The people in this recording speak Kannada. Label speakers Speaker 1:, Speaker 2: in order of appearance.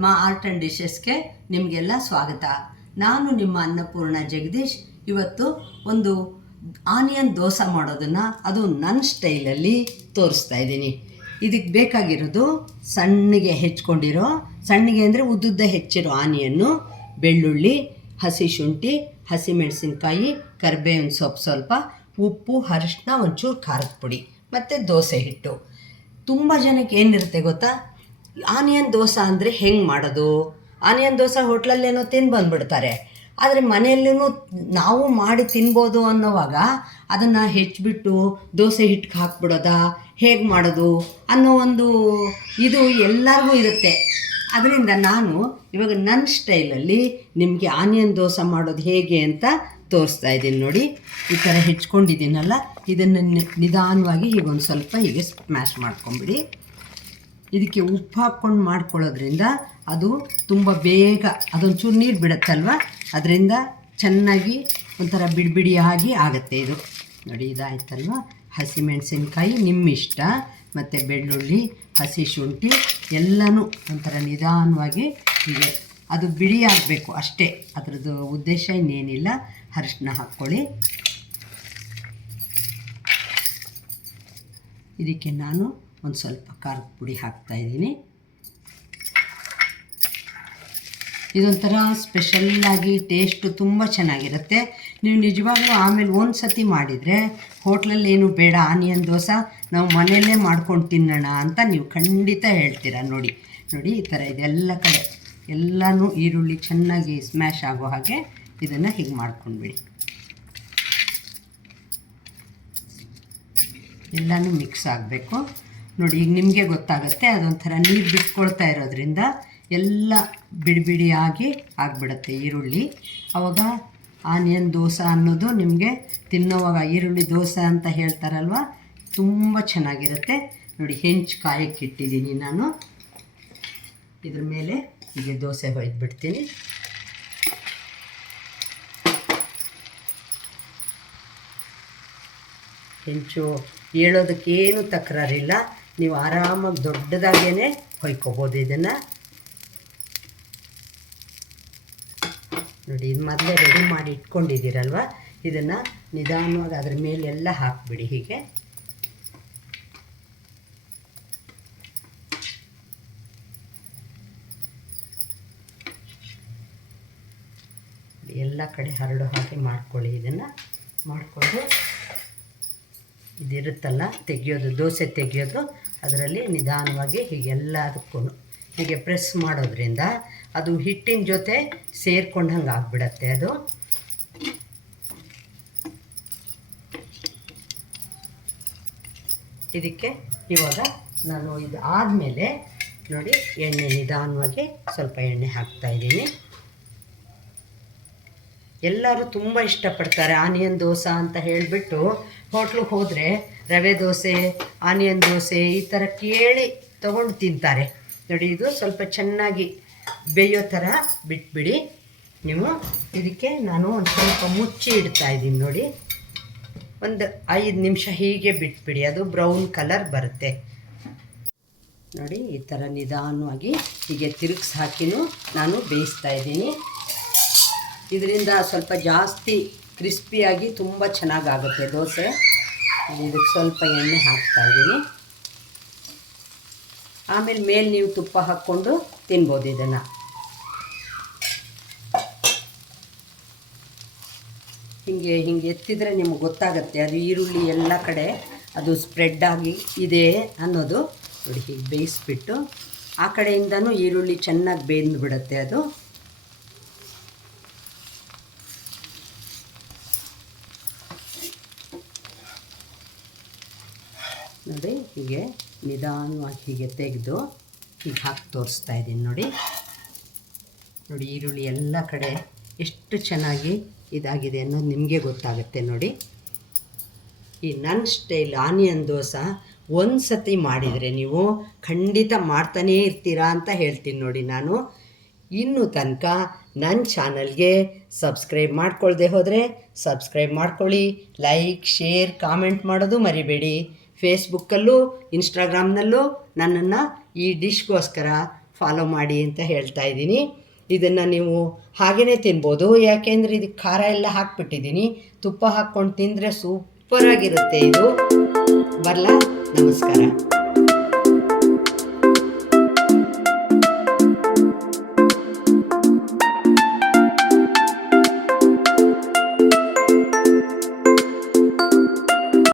Speaker 1: ಪದ್ಮ ಆರ್ಟ್ ಆ್ಯಂಡ್ ಡಿಶಸ್ಗೆ ನಿಮಗೆಲ್ಲ ಸ್ವಾಗತ. ನಾನು ನಿಮ್ಮ ಅನ್ನಪೂರ್ಣ ಜಗದೀಶ್. ಇವತ್ತು ಒಂದು ಆನಿಯನ್ ದೋಸೆ ಮಾಡೋದನ್ನು ಅದು ನನ್ನ ಸ್ಟೈಲಲ್ಲಿ ತೋರಿಸ್ತಾ ಇದ್ದೀನಿ. ಇದಕ್ಕೆ ಬೇಕಾಗಿರೋದು ಸಣ್ಣಗೆ ಹೆಚ್ಕೊಂಡಿರೋ, ಸಣ್ಣಗೆ ಅಂದರೆ ಉದ್ದುದ್ದ ಹೆಚ್ಚಿರೋ ಆನಿಯನ್ನು, ಬೆಳ್ಳುಳ್ಳಿ, ಹಸಿ ಶುಂಠಿ, ಹಸಿ ಮೆಣಸಿನ್ಕಾಯಿ ಕರಿಬೇವಿನ ಸೊಪ್ಪು ಸ್ವಲ್ಪ, ಉಪ್ಪು ಅರಿಶಿನ ಒಂಚೂರು ಖಾರದ ಪುಡಿ, ಮತ್ತು ದೋಸೆ ಹಿಟ್ಟು. ತುಂಬ ಜನಕ್ಕೆ ಏನಿರುತ್ತೆ ಗೊತ್ತಾ? ಆನಿಯನ್ ದೋಸೆ ಅಂದರೆ ಹೆಂಗೆ ಮಾಡೋದು? ಆನಿಯನ್ ದೋಸೆ ಹೋಟ್ಲಲ್ಲೇನೋ ತಿಂದು ಬಂದುಬಿಡ್ತಾರೆ. ಆದರೆ ಮನೆಯಲ್ಲೂ ನಾವು ಮಾಡಿ ತಿನ್ಬೋದು ಅನ್ನೋವಾಗ ಅದನ್ನು ಹೆಚ್ಚಿಬಿಟ್ಟು ದೋಸೆ ಹಿಟ್ಟಿಗೆ ಹಾಕ್ಬಿಡೋದಾ? ಹೇಗೆ ಮಾಡೋದು ಅನ್ನೋ ಒಂದು ಇದು ಎಲ್ಲರಿಗೂ ಇರುತ್ತೆ. ಅದರಿಂದ ನಾನು ಇವಾಗ ನನ್ನ ಸ್ಟೈಲಲ್ಲಿ ನಿಮಗೆ ಆನಿಯನ್ ದೋಸೆ ಮಾಡೋದು ಹೇಗೆ ಅಂತ ತೋರಿಸ್ತಾ ಇದ್ದೀನಿ ನೋಡಿ. ಈ ಥರ ಹೆಚ್ಕೊಂಡಿದ್ದೀನಲ್ಲ, ಇದನ್ನು ನಿಧಾನವಾಗಿ ನಿಧಾನವಾಗಿ ಒಂದು ಸ್ವಲ್ಪ ಹೀಗೆ ಸ್ಮ್ಯಾಶ್ ಮಾಡ್ಕೊಂಬಿಡಿ. ಇದಕ್ಕೆ ಉಪ್ಪು ಹಾಕ್ಕೊಂಡು ಮಾಡ್ಕೊಳ್ಳೋದ್ರಿಂದ ಅದು ತುಂಬ ಬೇಗ ಅದೊಂಚೂರು ನೀರು ಬಿಡುತ್ತಲ್ವ? ಅದರಿಂದ ಚೆನ್ನಾಗಿ ಒಂಥರ ಬಿಡಿಬಿಡಿಯಾಗಿ ಆಗುತ್ತೆ ಇದು. ನೋಡಿ, ಇದಾಯ್ತಲ್ವ? ಹಸಿಮೆಣಸಿನ್ಕಾಯಿ ನಿಮ್ಮ ಇಷ್ಟ ಮತ್ತು ಬೆಳ್ಳುಳ್ಳಿ, ಹಸಿ ಶುಂಠಿ, ಎಲ್ಲನೂ ಒಂಥರ ನಿಧಾನವಾಗಿ ಹೀಗೆ ಅದು ಬಿಡಿ ಆಗಬೇಕು ಅಷ್ಟೇ. ಅದರದ್ದು ಉದ್ದೇಶ ಇನ್ನೇನಿಲ್ಲ. ಅರಿಶಿನ ಹಾಕ್ಕೊಳ್ಳಿ. ಇದಕ್ಕೆ ನಾನು ಒಂದು ಸ್ವಲ್ಪ ಖಾರದ ಪುಡಿ ಹಾಕ್ತಾಯಿದ್ದೀನಿ ಇದೊಂಥರ ಸ್ಪೆಷಲ್ಲಾಗಿ ಟೇಸ್ಟು ತುಂಬ ಚೆನ್ನಾಗಿರುತ್ತೆ. ನೀವು ನಿಜವಾಗ್ಲೂ ಆಮೇಲೆ ಒಂದು ಸತಿ ಮಾಡಿದರೆ ಹೋಟ್ಲಲ್ಲಿ ಏನು ಬೇಡ, ಆನಿಯನ್ ದೋಸೆ ನಾವು ಮನೆಯಲ್ಲೇ ಮಾಡ್ಕೊಂಡು ತಿನ್ನೋಣ ಅಂತ ನೀವು ಖಂಡಿತ ಹೇಳ್ತೀರಾ ನೋಡಿ. ನೋಡಿ, ಈ ಥರ ಇದೆಲ್ಲ ಕಡೆ ಎಲ್ಲನೂ ಈರುಳ್ಳಿ ಚೆನ್ನಾಗಿ ಸ್ಮ್ಯಾಶ್ ಆಗೋ ಹಾಗೆ ಇದನ್ನು ಹೀಗೆ ಮಾಡ್ಕೊಂಡ್ಬಿಡಿ. ಎಲ್ಲನೂ ಮಿಕ್ಸ್ ಆಗಬೇಕು. ನೋಡಿ, ಈಗ ನಿಮಗೆ ಗೊತ್ತಾಗುತ್ತೆ, ಅದೊಂಥರ ನೀರು ಬಿಟ್ಕೊಳ್ತಾ ಇರೋದ್ರಿಂದ ಎಲ್ಲ ಬಿಡಿ ಬಿಡಿಯಾಗಿ ಆಗಿಬಿಡುತ್ತೆ ಈರುಳ್ಳಿ. ಆವಾಗ ಆನಿಯನ್ ದೋಸೆ ಅನ್ನೋದು ನಿಮಗೆ ತಿನ್ನೋವಾಗ ಈರುಳ್ಳಿ ದೋಸೆ ಅಂತ ಹೇಳ್ತಾರಲ್ವ, ತುಂಬ ಚೆನ್ನಾಗಿರುತ್ತೆ. ನೋಡಿ, ಹೆಂಚು ಕಾಯಕ್ಕೆ ಇಟ್ಟಿದ್ದೀನಿ ನಾನು. ಇದ್ರ ಮೇಲೆ ಹೀಗೆ ದೋಸೆ ಹೊಯ್ದು ಬಿಡ್ತೀನಿ ಹೆಂಚು ಹೇಳೋದಕ್ಕೇನು ತಕರಾರಿಲ್ಲ. ನೀವು ಆರಾಮಾಗಿ ದೊಡ್ಡದಾಗೇ ಹೊಯ್ಕೋಬೋದು ಇದನ್ನು. ನೋಡಿ, ಇದು ಮೊದಲೇ ರೆಡಿ ಮಾಡಿ ಇಟ್ಕೊಂಡಿದ್ದೀರಲ್ವ? ಇದನ್ನು ನಿಧಾನವಾಗಿ ಅದ್ರ ಮೇಲೆಲ್ಲ ಹಾಕ್ಬಿಡಿ ಹೀಗೆ. ಎಲ್ಲ ಕಡೆ ಹರಡು ಹಾಕಿ ಮಾಡ್ಕೊಳ್ಳಿ ಇದನ್ನು. ಮಾಡಿಕೊಂಡು ಇದಿರುತ್ತಲ್ಲ, ತೆಗಿಯೋದು, ದೋಸೆ ತೆಗಿಯೋದು, ಅದರಲ್ಲಿ ನಿಧಾನವಾಗಿ ಹೀಗೆಲ್ಲದಕ್ಕೂ ಹೀಗೆ ಪ್ರೆಸ್ ಮಾಡೋದ್ರಿಂದ ಅದು ಹಿಟ್ಟಿನ ಜೊತೆ ಸೇರ್ಕೊಂಡಂಗೆ ಆಗಿಬಿಡತ್ತೆ ಅದು. ಇದಕ್ಕೆ ಇವಾಗ ನಾನು ಇದು ಆದಮೇಲೆ ನೋಡಿ ಎಣ್ಣೆ ನಿಧಾನವಾಗಿ ಸ್ವಲ್ಪ ಎಣ್ಣೆ ಹಾಕ್ತಾ ಇದ್ದೀನಿ. ಎಲ್ಲರೂ ತುಂಬ ಇಷ್ಟಪಡ್ತಾರೆ. ಆನಿಯನ್ ದೋಸೆ ಅಂತ ಹೇಳಿಬಿಟ್ಟು ಹೋಟ್ಲಿಗೆ ಹೋದರೆ ರವೆ ದೋಸೆ, ಆನಿಯನ್ ದೋಸೆ ಈ ಥರ ಕೇಳಿ ತೊಗೊಂಡು ತಿಂತಾರೆ. ನೋಡಿ, ಇದು ಸ್ವಲ್ಪ ಚೆನ್ನಾಗಿ ಬೇಯೋ ಥರ ಬಿಟ್ಬಿಡಿ. ನೀವು ಇದಕ್ಕೆ ನಾನು ಒಂದು ಸ್ವಲ್ಪ ಮುಚ್ಚಿ ಇಡ್ತಾ ಇದ್ದೀನಿ ನೋಡಿ. ಒಂದು ಐದು ನಿಮಿಷ ಹೀಗೆ ಬಿಟ್ಬಿಡಿ, ಅದು ಬ್ರೌನ್ ಕಲರ್ ಬರುತ್ತೆ. ನೋಡಿ, ಈ ಥರ ನಿಧಾನವಾಗಿ ಹೀಗೆ ತಿರುಗ್ಸಿ ಹಾಕಿನೂ ನಾನು ಬೇಯಿಸ್ತಾ ಇದ್ದೀನಿ. ಇದರಿಂದ ಸ್ವಲ್ಪ ಜಾಸ್ತಿ ಕ್ರಿಸ್ಪಿಯಾಗಿ ತುಂಬ ಚೆನ್ನಾಗಾಗುತ್ತೆ ದೋಸೆ. ಇದಕ್ಕೆ ಸ್ವಲ್ಪ ಎಣ್ಣೆ ಹಾಕ್ತಾ ಇದ್ದೀನಿ. ಆಮೇಲೆ ಮೇಲೆ ನೀವು ತುಪ್ಪ ಹಾಕ್ಕೊಂಡು ತಿನ್ಬೋದು ಇದನ್ನು. ಹಿಂಗೆ ಹಿಂಗೆ ಎತ್ತಿದರೆ ನಿಮ್ಗೆ ಗೊತ್ತಾಗುತ್ತೆ, ಅದು ಈರುಳ್ಳಿ ಎಲ್ಲ ಕಡೆ ಅದು ಸ್ಪ್ರೆಡ್ ಆಗಿ ಇದೆ ಅನ್ನೋದು. ನೋಡಿ, ಹೀಗೆ ಬೇಯಿಸ್ಬಿಟ್ಟು ಆ ಕಡೆಯಿಂದನೂ ಈರುಳ್ಳಿ ಚೆನ್ನಾಗಿ ಬೇಯ್ದು ಬಿಡುತ್ತೆ ಅದು. ನೋಡಿ ಹೀಗೆ ನಿಧಾನವಾಗಿ ಹೀಗೆ ತೆಗೆದು ಹೀಗೆ ಹಾಕಿ ತೋರಿಸ್ತಾ ಇದ್ದೀನಿ ನೋಡಿ. ನೋಡಿ ಈರುಳ್ಳಿ ಎಲ್ಲ ಕಡೆ ಎಷ್ಟು ಚೆನ್ನಾಗಿ ಇದಾಗಿದೆ ಅನ್ನೋದು ನಿಮಗೆ ಗೊತ್ತಾಗುತ್ತೆ ನೋಡಿ. ಈ ನನ್ನ ಸ್ಟೈಲ್ ಆನಿಯನ್ ದೋಸೆ ಒಂದು ಸತಿ ಮಾಡಿದರೆ ನೀವು ಖಂಡಿತ ಮಾಡ್ತಾನೇ ಇರ್ತೀರಾ ಅಂತ ಹೇಳ್ತೀನಿ ನೋಡಿ ನಾನು. ಇನ್ನೂ ತನಕ ನನ್ನ ಚಾನಲ್ಗೆ ಸಬ್ಸ್ಕ್ರೈಬ್ ಮಾಡ್ಕೊಳ್ಳದೆ ಹೋದರೆ ಸಬ್ಸ್ಕ್ರೈಬ್ ಮಾಡ್ಕೊಳ್ಳಿ, ಲೈಕ್, ಶೇರ್, ಕಾಮೆಂಟ್ ಮಾಡೋದು ಮರಿಬೇಡಿ. ಫೇಸ್ಬುಕ್ಕಲ್ಲೂ ಇನ್ಸ್ಟಾಗ್ರಾಮ್ನಲ್ಲೂ ನನ್ನನ್ನು ಈ ಡಿಶ್ಗೋಸ್ಕರ ಫಾಲೋ ಮಾಡಿ ಅಂತ ಹೇಳ್ತಾ ಇದ್ದೀನಿ. ಇದನ್ನು ನೀವು ಹಾಗೇ ತಿನ್ಬೋದು. ಯಾಕೆಂದರೆ ಇದಕ್ಕೆ ಖಾರ ಎಲ್ಲ ಹಾಕ್ಬಿಟ್ಟಿದ್ದೀನಿ. ತುಪ್ಪ ಹಾಕ್ಕೊಂಡು ತಿಂದರೆ ಸೂಪರಾಗಿರುತ್ತೆ ಇದು. ಬರಲಾ? ನಮಸ್ಕಾರ.